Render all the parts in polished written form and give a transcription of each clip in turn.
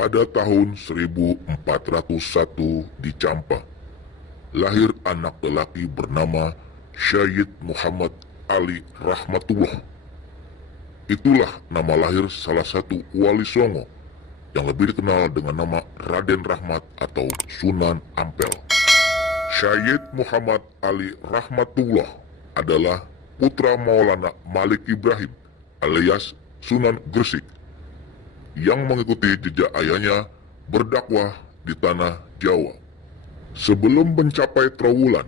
Pada tahun 1401 di Campa, lahir anak lelaki bernama Syed Muhammad Ali Rahmatullah. Itulah nama lahir salah satu wali Songo yang lebih dikenal dengan nama Raden Rahmat atau Sunan Ampel. Syed Muhammad Ali Rahmatullah adalah putra Maulana Malik Ibrahim alias Sunan Gresik yang mengikuti jejak ayahnya berdakwah di tanah Jawa. Sebelum mencapai Trowulan,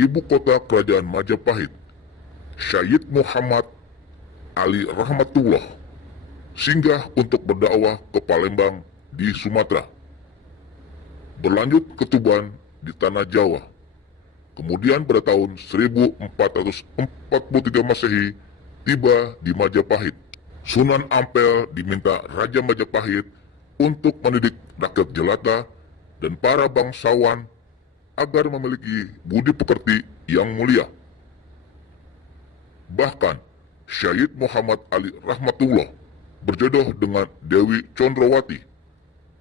ibu kota kerajaan Majapahit, Syed Muhammad Ali Rahmatullah singgah untuk berdakwah ke Palembang di Sumatera. Berlanjut ke Tuban di tanah Jawa. Kemudian pada tahun 1443 Masehi tiba di Majapahit. Sunan Ampel diminta Raja Majapahit untuk mendidik rakyat jelata dan para bangsawan agar memiliki budi pekerti yang mulia. Bahkan, Syed Muhammad Ali Rahmatullah berjodoh dengan Dewi Condrowati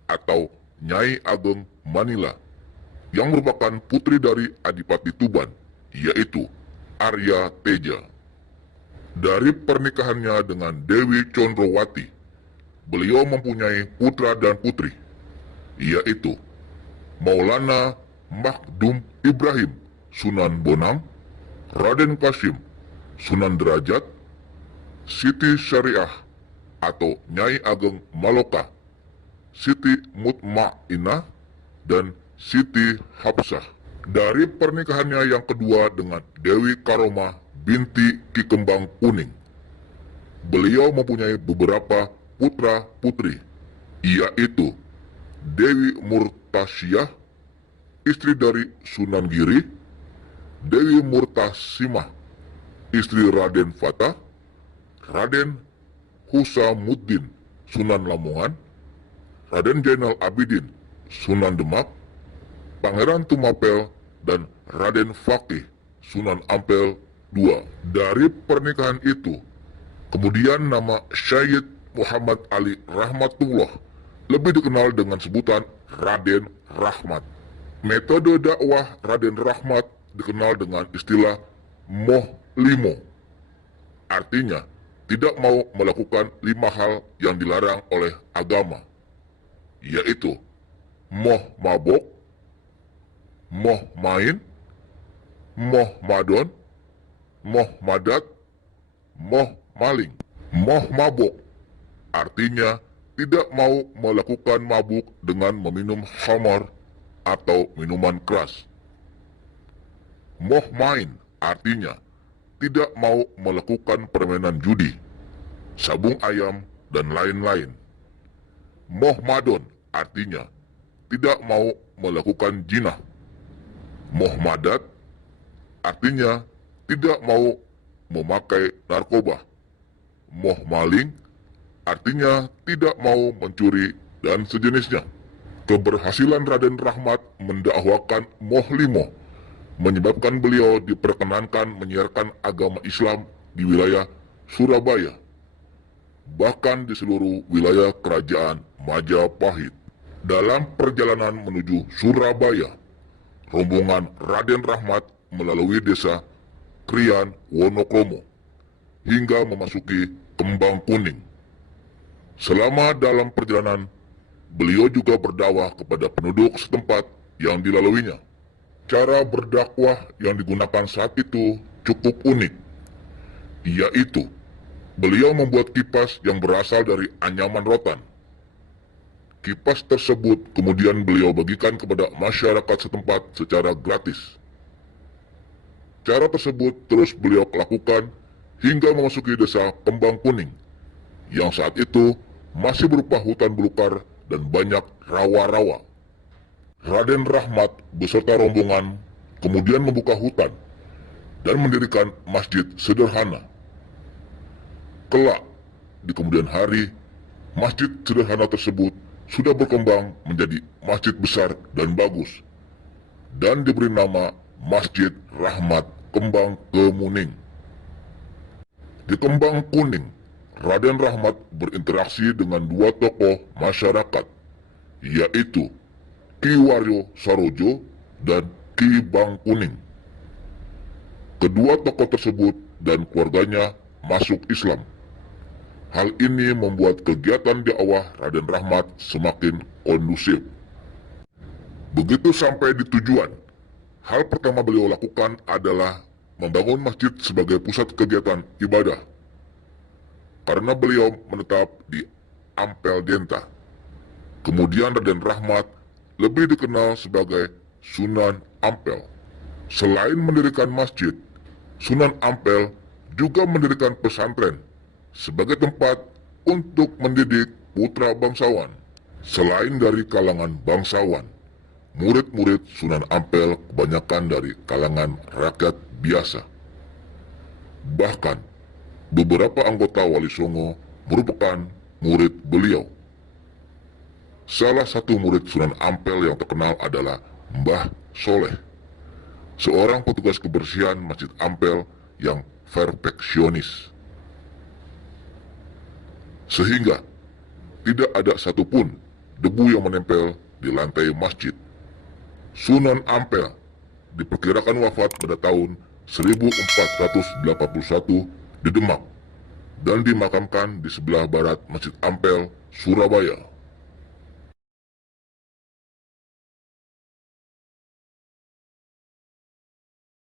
atau Nyai Ageng Manila yang merupakan putri dari Adipati Tuban, yaitu Arya Teja. Dari pernikahannya dengan Dewi Condrowati, beliau mempunyai putra dan putri, yaitu Maulana Makdum Ibrahim Sunan Bonang, Raden Kasim Sunan Derajat, Siti Syariah atau Nyai Ageng Maloka, Siti Mutmainah, dan Siti Hafsah. Dari pernikahannya yang kedua dengan Dewi Karomah binti Ki Kembang Kuning, beliau mempunyai beberapa putra-putri, yaitu Dewi Murtasyah, istri dari Sunan Giri, Dewi Murtasimah, istri Raden Fatah, Raden Husamuddin Sunan Lamongan, Raden Jainal Abidin Sunan Demak, Pangeran Tumapel, dan Raden Fakih Sunan Ampel II. Dari pernikahan itu, kemudian nama Syed Muhammad Ali Rahmatullah lebih dikenal dengan sebutan Raden Rahmat. Metode dakwah Raden Rahmat dikenal dengan istilah Moh Limo. Artinya, tidak mau melakukan 5 hal yang dilarang oleh agama, yaitu moh mabok, moh main, moh madon, moh madat, moh maling. Moh mabok artinya tidak mau melakukan mabuk dengan meminum khamar atau minuman keras. Moh main artinya tidak mau melakukan permainan judi, sabung ayam, dan lain-lain. Moh madon artinya tidak mau melakukan jinah. Moh madat artinya tidak mau memakai narkoba. Moh maling artinya tidak mau mencuri dan sejenisnya. Keberhasilan Raden Rahmat mendakwakan Moh Limo menyebabkan beliau diperkenankan menyiarkan agama Islam di wilayah Surabaya, bahkan di seluruh wilayah kerajaan Majapahit. Dalam perjalanan menuju Surabaya, rombongan Raden Rahmat melalui desa Krian Wonokromo hingga memasuki Kembang Kuning. Selama dalam perjalanan, beliau juga berdakwah kepada penduduk setempat yang dilaluinya. Cara berdakwah yang digunakan saat itu cukup unik, yaitu beliau membuat kipas yang berasal dari anyaman rotan. Kipas tersebut kemudian beliau bagikan kepada masyarakat setempat secara gratis. Cara tersebut terus beliau lakukan hingga memasuki desa Kembang Kuning, yang saat itu masih berupa hutan belukar dan banyak rawa-rawa. Raden Rahmat beserta rombongan kemudian membuka hutan dan mendirikan masjid sederhana. Kelak, di kemudian hari, masjid sederhana tersebut sudah berkembang menjadi masjid besar dan bagus, dan diberi nama Masjid Rahmat Kembang Kemuning. Di Kembang Kuning, Raden Rahmat berinteraksi dengan 2 tokoh masyarakat, yaitu Ki Waryo Sarojo dan Ki Bang Kuning. Kedua tokoh tersebut dan keluarganya masuk Islam. Hal ini membuat kegiatan dakwah Raden Rahmat semakin kondusif. Begitu sampai di tujuan, hal pertama beliau lakukan adalah membangun masjid sebagai pusat kegiatan ibadah. Karena beliau menetap di Ampel Denta. Kemudian Raden Rahmat lebih dikenal sebagai Sunan Ampel. Selain mendirikan masjid, Sunan Ampel juga mendirikan pesantren sebagai tempat untuk mendidik putra bangsawan. Selain dari kalangan bangsawan, murid-murid Sunan Ampel kebanyakan dari kalangan rakyat biasa. Bahkan, beberapa anggota Wali Songo merupakan murid beliau. Salah satu murid Sunan Ampel yang terkenal adalah Mbah Soleh, seorang petugas kebersihan Masjid Ampel yang perfeksionis. Sehingga tidak ada satupun debu yang menempel di lantai masjid. Sunan Ampel diperkirakan wafat pada tahun 1481 di Demak dan dimakamkan di sebelah barat Masjid Ampel, Surabaya.